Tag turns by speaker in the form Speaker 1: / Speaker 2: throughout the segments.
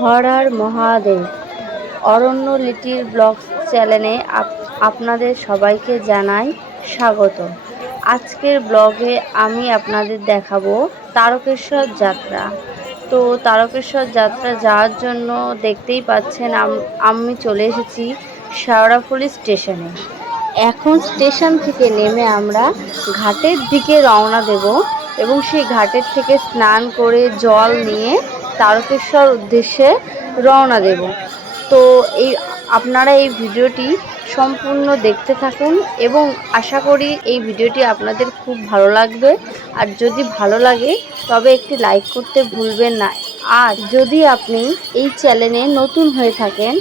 Speaker 1: হর Har Mahadev. Aranya little blogs চ্যানেলে আপনাদের সবাইকে জানাই স্বাগত। আজকের ব্লগে আমি আপনাদের দেখাবো তারকেশ্বর যাত্রা। তো তারকেশ্বর যাত্রা যাওয়ার জন্য দেখতেই পাচ্ছেন আমি চলে এসেছি শেওড়াফুলি স্টেশনে। এখন স্টেশন থেকে নেমে আমরা ঘাটের দিকে রওনা দেব এবং সেই ঘাটের থেকে স্নান করে জল নিয়ে তারকেশ্বর উদ্দেশ্যে রওনা দেব। তো এই, আপনারা এই ভিডিওটি সম্পূর্ণ দেখতে থাকুন এবং আশা করি এই ভিডিওটি আপনাদের খুব ভালো লাগবে। আর যদি ভালো লাগে, তবে একটি লাইক করতে ভুলবেন না। আর যদি আপনি এই চ্যানেলে নতুন হয়ে থাকেন,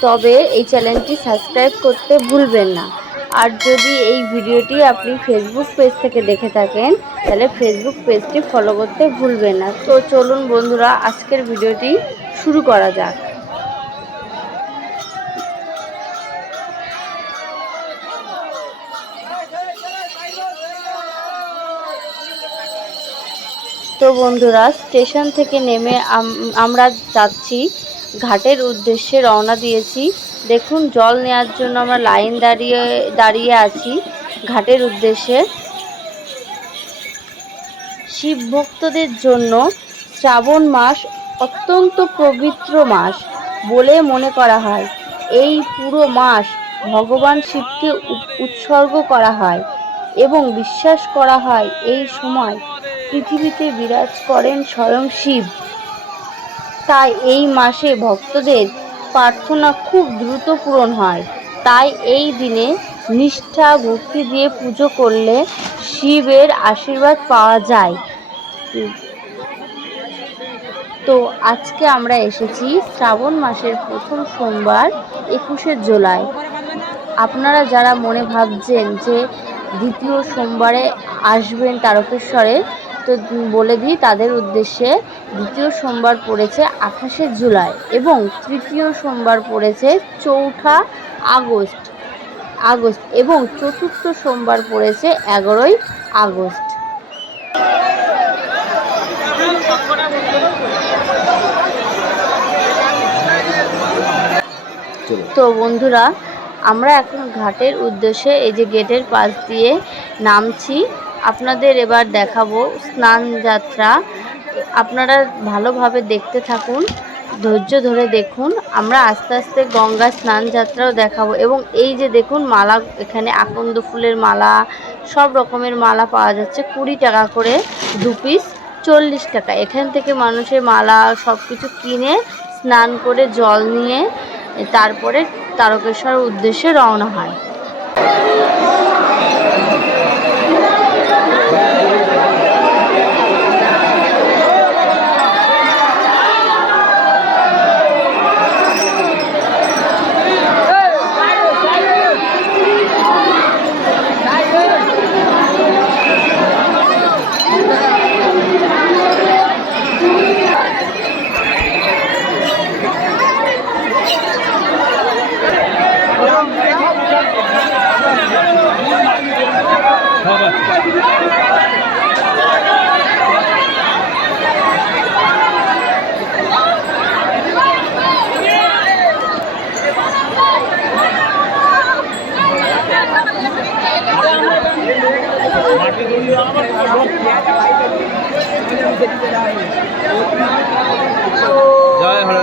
Speaker 1: তবে এই চ্যানেলটি সাবস্ক্রাইব করতে ভুলবেন না। আর যদি এই ভিডিওটি আপনি ফেসবুক পেজ থেকে দেখে থাকেন, তাহলে ফেসবুক পেজটি ফলো করতে ভুলবেন না। তো চলুন বন্ধুরা, আজকের ভিডিওটি শুরু করা যাক। তো বন্ধুরা, স্টেশন থেকে নেমে আমরা যাচ্ছি, ঘাটের উদ্দেশ্যে রওনা দিয়েছি। দেখুন, জল নেওয়ার জন্য আমরা লাইন দাঁড়িয়ে দাঁড়িয়ে আছি ঘাটের উদ্দেশ্যে। শিব ভক্তদের জন্য শ্রাবণ মাস অত্যন্ত পবিত্র মাস বলে মনে করা হয়। এই পুরো মাস ভগবান শিবকে উৎসর্গ করা হয় এবং বিশ্বাস করা হয় এই সময় পৃথিবীতে বিরাজ করেন স্বয়ং শিব। তাই এই মাসে ভক্তদের প্রার্থনা খুব দ্রুত পূরণ হয়। তাই এই দিনে নিষ্ঠা, ভক্তি দিয়ে পুজো করলে শিবের আশীর্বাদ পাওয়া যায়। তো আজকে আমরা এসেছি শ্রাবণ মাসের প্রথম সোমবার, একুশে জুলাই। আপনারা যারা মনে ভাবছেন যে দ্বিতীয় সোমবারে আসবেন তারকেশ্বরে তো বলে দিই, তাদের উদ্দেশ্যে দ্বিতীয় সোমবার পড়েছে আঠাশে জুলাই এবং তৃতীয় সোমবার পড়েছে চৌঠা আগস্ট আগস্ট এবং চতুর্থ সোমবার পড়েছে এগারোই আগস্ট। তো বন্ধুরা, আমরা এখন ঘাটের উদ্দেশ্যে এই যে গেটের পাশ দিয়ে নামছি। আপনাদের এবার দেখাবো স্নান যাত্রা। আপনারা ভালোভাবে দেখতে থাকুন, ধৈর্য ধরে দেখুন। আমরা আস্তে আস্তে গঙ্গা স্নান যাত্রাও দেখাবো এবং এই যে দেখুন মালা, এখানে আকন্দ ফুলের মালা, সব রকমের মালা পাওয়া যাচ্ছে। কুড়ি টাকা করে দু পিস, চল্লিশ টাকা। এখান থেকে মানুষের মালা সব কিছু কিনে স্নান করে জল নিয়ে তারপরে তারকেশ্বর উদ্দেশ্যে রওনা হয়।
Speaker 2: জয় হরে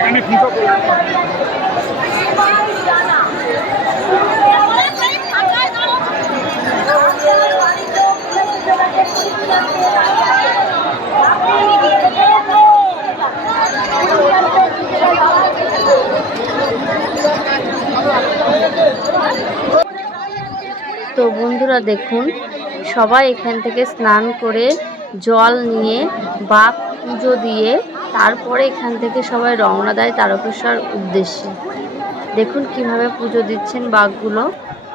Speaker 2: এখানে ফিফা
Speaker 1: তো বন্ধুরা দেখুন, সবাই এখান থেকে স্নান করে জল নিয়ে বাঘ পুজো দিয়ে তারপরে এখান থেকে সবাই রওনা দেয় তারকেশ্বর উদ্দেশ্যে। দেখুন কীভাবে পুজো দিচ্ছেন বাঘগুলো।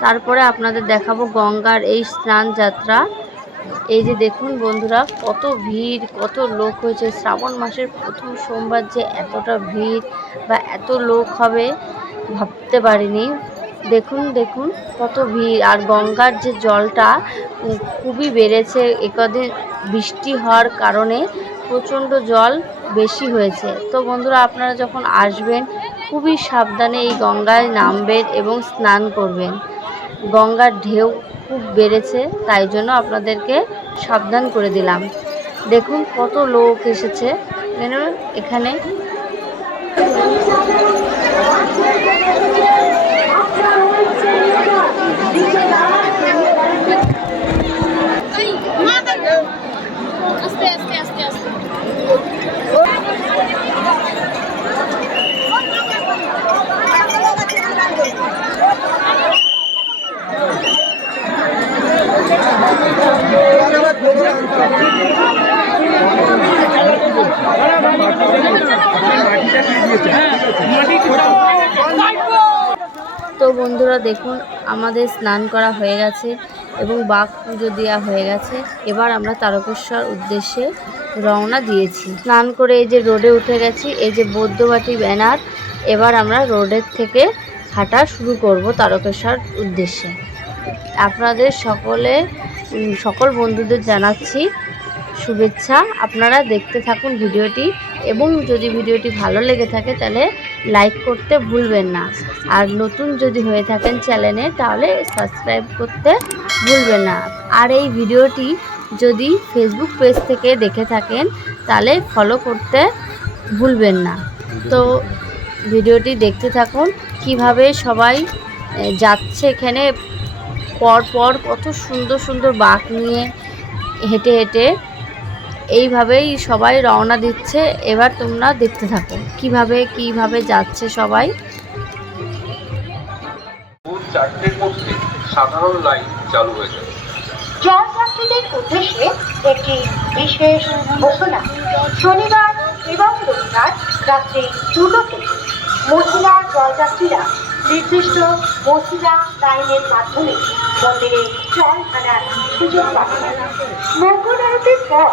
Speaker 1: তারপরে আপনাদের দেখাবো গঙ্গার এই স্নান যাত্রা। এই যে দেখুন বন্ধুরা, কত ভিড়, কত লোক হয়েছে। শ্রাবণ মাসের প্রথম সোমবার যে এতটা ভিড় বা এত লোক হবে, ভাবতে পারিনি। দেখুন দেখুন কত ভিড়। আর গঙ্গার যে জলটা খুবই বেড়েছে। একদিন বৃষ্টি হওয়ার কারণে প্রচণ্ড জল বেশি হয়েছে। তো বন্ধুরা, আপনারা যখন আসবেন, খুবই সাবধানে এই গঙ্গায় নামবেন এবং স্নান করবেন। গঙ্গার ঢেউ খুব বেড়েছে, তাই জন্য আপনাদেরকে সাবধান করে দিলাম। দেখুন কত লোক এসেছে। এখানে
Speaker 2: আস্তে আস্তে
Speaker 1: তো বন্ধুরা দেখুন, আমাদের স্নান করা হয়ে গেছে এবং বাঘ পুজো দেওয়া হয়ে গেছে। এবার আমরা তারকেশ্বর উদ্দেশ্যে রওনা দিয়েছি। স্নান করে এই যে রোডে উঠে গেছি, এই যে বৌদ্ধবাটি ব্যানার, এবার আমরা রোডের থেকে হাঁটা শুরু করব তারকেশ্বর উদ্দেশ্যে। আপনাদের সকলে সকল বন্ধুদের জানাচ্ছি শুভেচ্ছা। আপনারা দেখতে থাকুন ভিডিওটি। এবং যদি ভিডিওটি ভালো লেগে থাকে তাহলে লাইক করতে ভুলবেন না। আর নতুন যদি হয়ে থাকেন চ্যানেলে তাহলে সাবস্ক্রাইব করতে ভুলবেন না। আর এই ভিডিওটি যদি ফেসবুক পেজ থেকে দেখে থাকেন তাহলে ফলো করতে ভুলবেন না। তো ভিডিওটি দেখতে থাকুন, কীভাবে সবাই যাচ্ছে এখানে পর পর কত সুন্দর সুন্দর বাঘ নিয়ে হেঁটে হেঁটে। এইভাবেই সবাই রওনা দিচ্ছে। এবার তোমরা দেখতে থাকো কীভাবে কীভাবে যাচ্ছে সবাই।
Speaker 3: চারটের মধ্যে সাধারণ লাইন চালু হয়ে যাবে
Speaker 4: জলযাত্রীদের উদ্দেশ্যে একটি বিশেষ ঘোষণা। শনিবার এবং রবিবার রাত্রি দুটোতে মহিলা জলযাত্রীরা নির্দিষ্ট মহিলা লাইনের মাধ্যমে মন্দিরে জল আনার সুযোগ পাবেন। মঙ্গল আরতির পর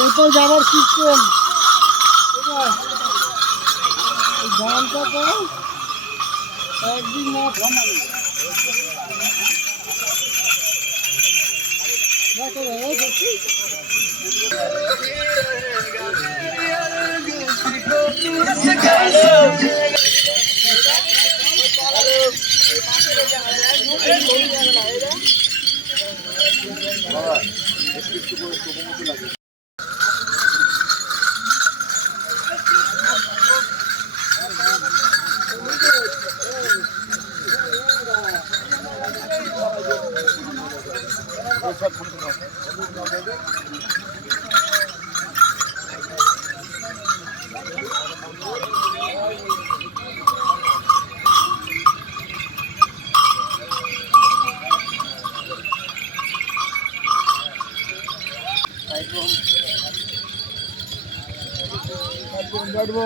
Speaker 5: এরপর যাবার সিস্টেম ধানটা করো একদিন না দেখো একটু একটু করে লাগে
Speaker 2: বলবো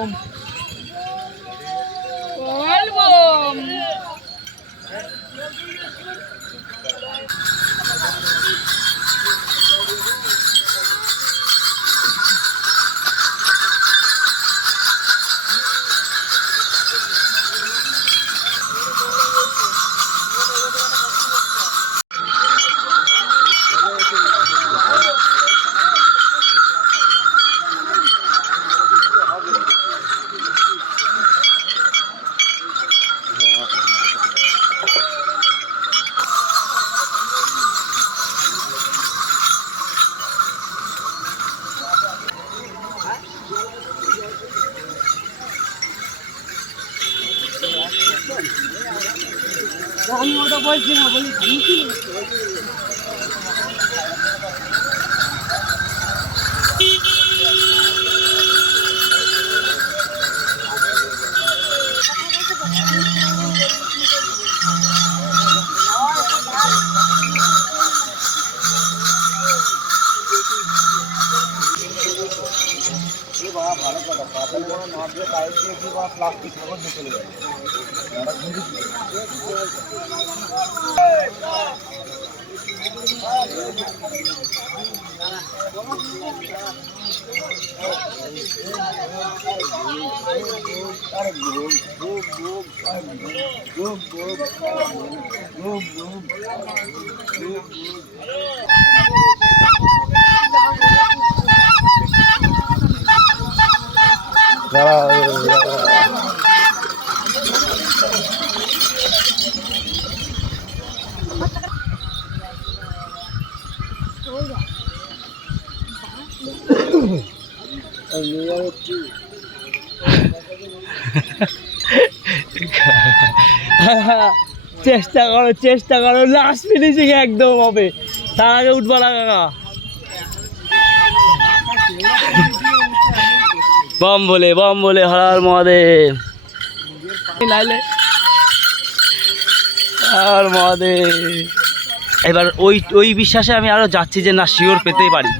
Speaker 5: আপনি কোনো নট দিয়ে পাইপ দিয়েছি বা প্লাস্টিক খবর দিয়ে চলে যাবে Thank you.
Speaker 6: চেষ্টা করো চেষ্টা করো লাস্ট ফিনিশিং একদম হবে। তার আগে উঠবা না কাকা। বম বলে বম বলে হর মহাদেব। নাইলে আর মহাদেব। এবার ওই ওই বিশ্বাসে আমি আরও যাচ্ছি যে না শিওর পেতেই পারি।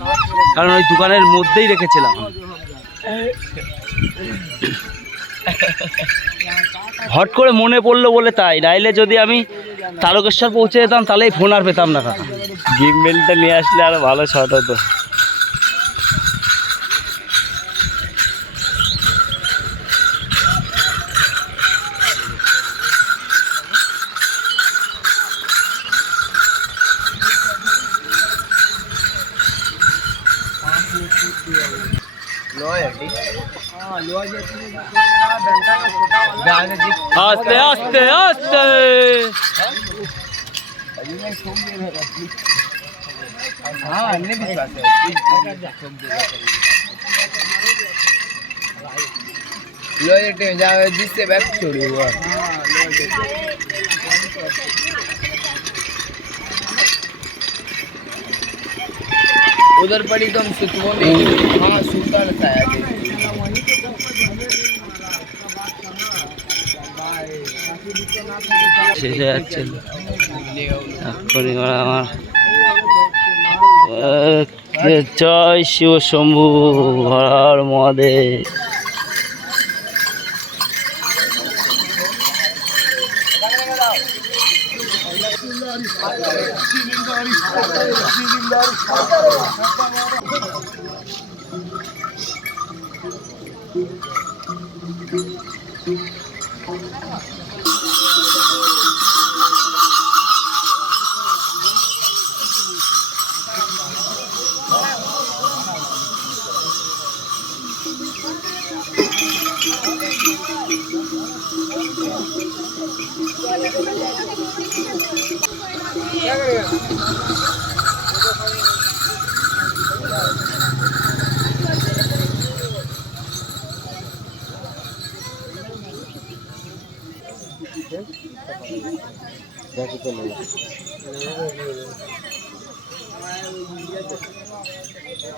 Speaker 6: কারণ ওই দোকানের মধ্যেই রেখেছিলাম। হট করে মনে পড়ল বলে তাই। নাইলে যদি আমি তারকেশ্বর পৌঁছে যেতাম তাহলেই ফোন আর পেতাম না কাকা। গিমবেলটা নিয়ে আসলে আরও ভালো শট হতো। आस्ते आस्ते आस्ते।
Speaker 5: अभी मैं छोड़ दे रहा हूँ हाँ अन्य जिससे बैक चोरी हुआ। हाँ, लोहा उधर पड़ी तो हम सुतवो नहीं हाँ सुल्तान था
Speaker 6: শেষ হয়ে যাচ্ছে এক্ষুনি ওরা আমার এ, জয় শিব শম্ভু হর মহাদেব
Speaker 1: Yeah.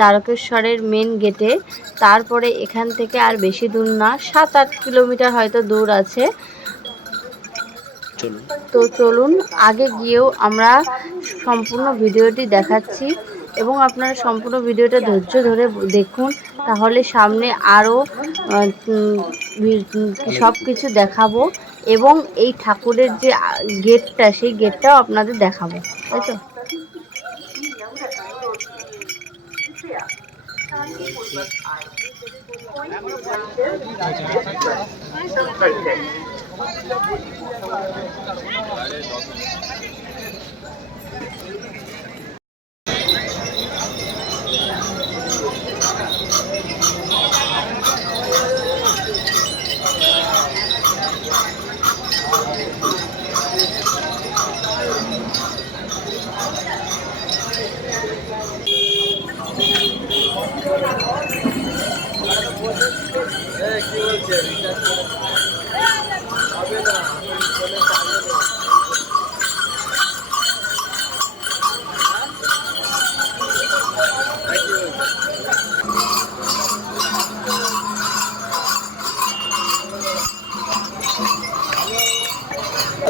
Speaker 1: তারকেশ্বরের মেন গেটে তারপরে এখান থেকে আর বেশি দূর না সাত আট কিলোমিটার হয়তো দূর আছে। তো চলুন আগে গিয়েও আমরা সম্পূর্ণ ভিডিওটি দেখাচ্ছি এবং আপনারা সম্পূর্ণ ভিডিওটা ধৈর্য ধরে দেখুন তাহলে সামনে আরও সব কিছু দেখাবো এবং এই ঠাকুরের যে গেটটা সেই গেটটাও আপনাদের দেখাবো। তাই তো? 哎，对对对。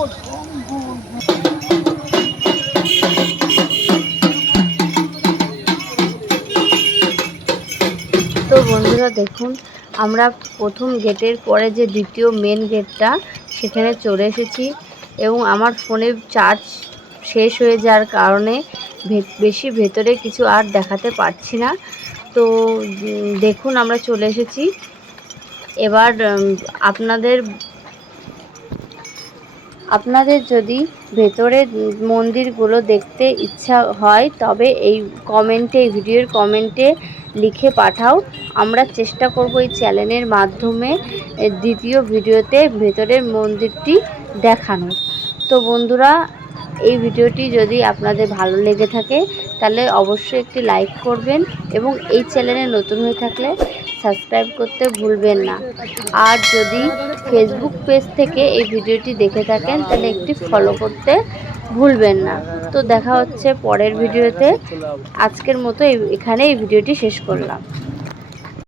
Speaker 1: তো বন্ধুরা দেখুন, আমরা প্রথম গেটের পরে যে দ্বিতীয় মেন গেটটা সেখানে চলে এসেছি এবং আমার ফোনে চার্জ শেষ হয়ে যাওয়ার কারণে বেশি ভেতরে কিছু আর দেখাতে পারছি না। তো দেখুন আমরা চলে এসেছি। এবার আপনাদের আপনাদের যদি ভেতরে মন্দিরগুলো দেখতে ইচ্ছা হয়, তবে এই কমেন্টে এই ভিডিওর কমেন্টে লিখে পাঠাও। আমরা চেষ্টা করব এই চ্যানেলের মাধ্যমে দ্বিতীয় ভিডিওতে ভেতরের মন্দিরটি দেখানোর। তো বন্ধুরা এই ভিডিওটি যদি আপনাদের ভালো লেগে থাকে, তাহলে অবশ্যই একটি লাইক করবেন এবং এই চ্যানেলে নতুন হয়ে থাকলে সাবস্ক্রাইব করতে ভুলবেন না। আর যদি ফেসবুক পেজ থেকে এই ভিডিওটি দেখে থাকেন, তাহলে একটি ফলো করতে ভুলবেন না। তো দেখা হচ্ছে পরের ভিডিওতে। আজকের মতো এখানে এই ভিডিওটি শেষ করলাম।